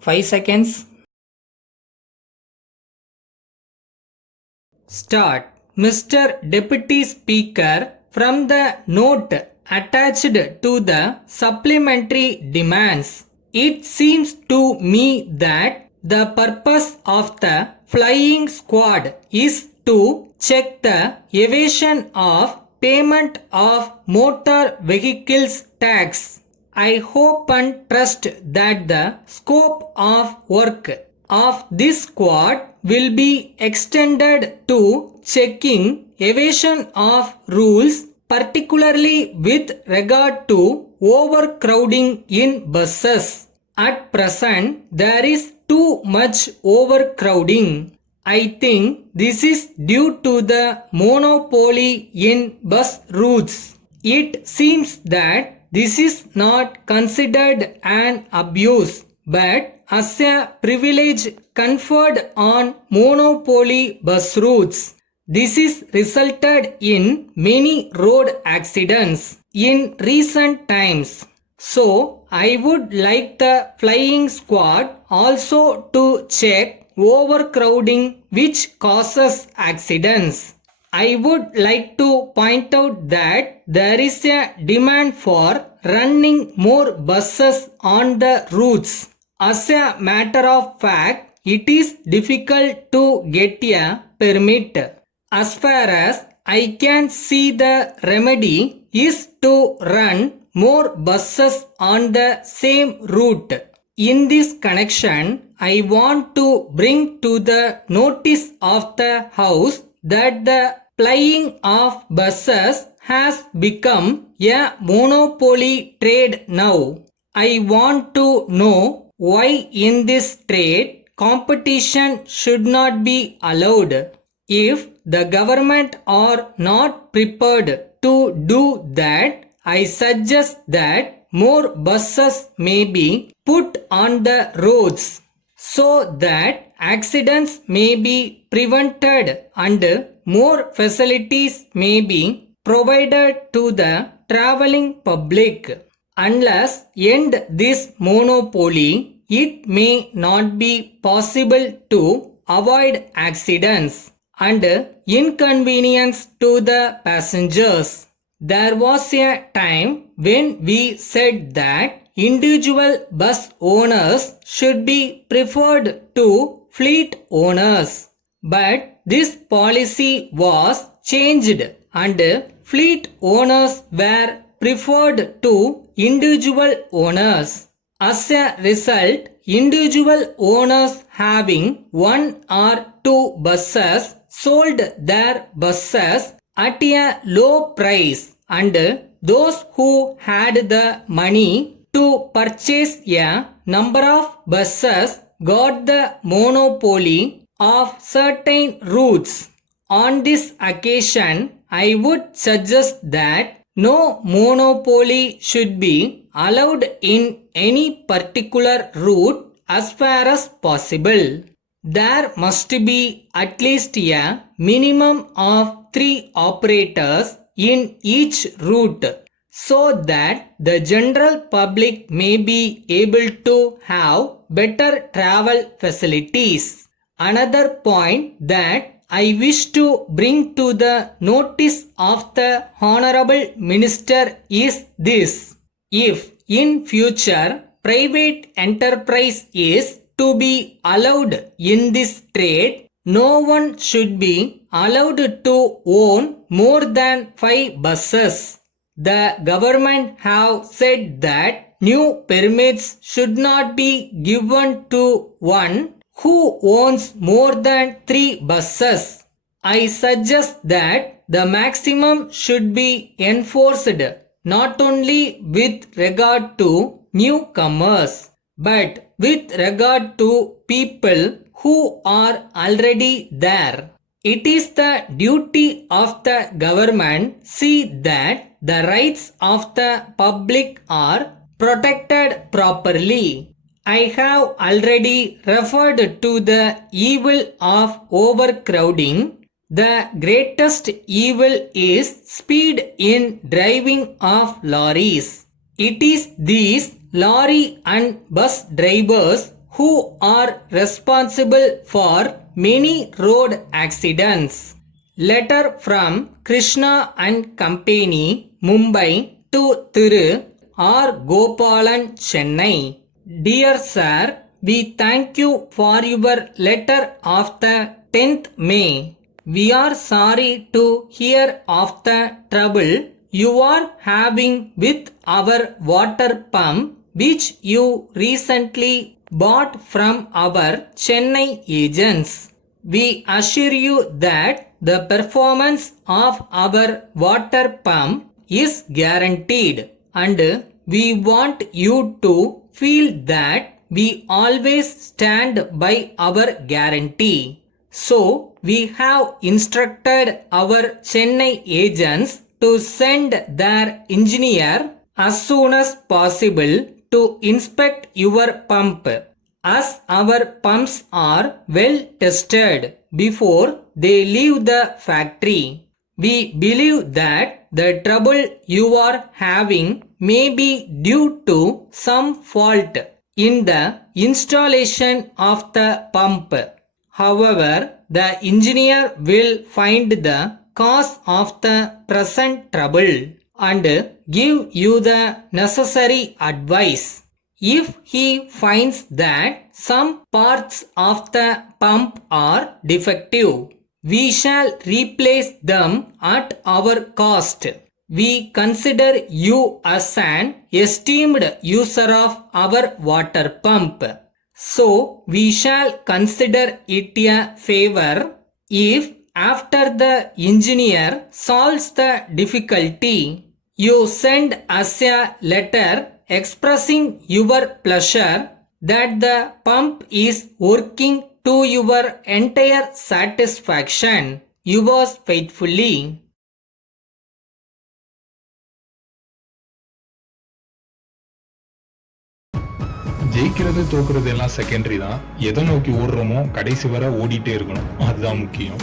5 seconds. Start. Mr. Deputy Speaker, from the note attached to the supplementary demands, it seems to me that the purpose of the flying squad is to check the evasion of payment of motor vehicles tax. I hope and trust that the scope of work of this squad will be extended to checking evasion of rules, particularly with regard to overcrowding in buses. At present, there is too much overcrowding. I think this is due to the monopoly in bus routes. It seems that this is not considered an abuse, but as a privilege conferred on monopoly bus routes. This is resulted in many road accidents in recent times. So, I would like the flying squad also to check overcrowding which causes accidents. I would like to point out that there is a demand for running more buses on the routes. As a matter of fact, it is difficult to get a permit. As far as I can see, the remedy is to run more buses on the same route. In this connection, I want to bring to the notice of the House that the plying of buses has become a monopoly trade now. I want to know why in this trade competition should not be allowed. If the government are not prepared to do that, I suggest that more buses may be put on the roads so that accidents may be prevented and more facilities may be provided to the traveling public. Unless end this monopoly, it may not be possible to avoid accidents and inconvenience to the passengers. There was a time when we said that individual bus owners should be preferred to fleet owners. But this policy was changed and fleet owners were preferred to individual owners. As a result, individual owners having one or two buses sold their buses at a low price, and those who had the money to purchase a number of buses got the monopoly of certain routes. On this occasion, I would suggest that no monopoly should be allowed in any particular route as far as possible. There must be at least a minimum of 3 operators in each route so that the general public may be able to have better travel facilities. Another point that I wish to bring to the notice of the Honorable Minister is this. If in future private enterprise is to be allowed in this trade, no one should be allowed to own more than 5 buses. The government have said that new permits should not be given to one who owns more than 3 buses. I suggest that the maximum should be enforced not only with regard to newcomers, but with regard to people who are already there. It is the duty of the government see that the rights of the public are protected properly. I have already referred to the evil of overcrowding. The greatest evil is speed in driving of lorries. It is these lorry and bus drivers who are responsible for many road accidents. Letter from Krishna and Company, Mumbai to Thiru R. Gopalan, Chennai. Dear Sir, we thank you for your letter of the 10th May. We are sorry to hear of the trouble you are having with our water pump which you recently bought from our Chennai agents. We assure you that the performance of our water pump is guaranteed, and we want you to feel that we always stand by our guarantee. So, we have instructed our Chennai agents to send their engineer as soon as possible to inspect your pump, as our pumps are well tested before they leave the factory. We believe that the trouble you are having may be due to some fault in the installation of the pump. However, the engineer will find the cause of the present trouble and give you the necessary advice. If he finds that some parts of the pump are defective, we shall replace them at our cost. We consider you as an esteemed user of our water pump. So, we shall consider it a favor if after the engineer solves the difficulty, you send us a letter expressing your pleasure that the pump is working to your entire satisfaction. Yours faithfully. ஜெயிக்கிறது தோக்குறது எல்லாம் secondary தான். எதை நோக்கி ஓடுறோமோ கடைசி வரை ஓடிட்டே இருக்கணும், அதுதான் முக்கியம்.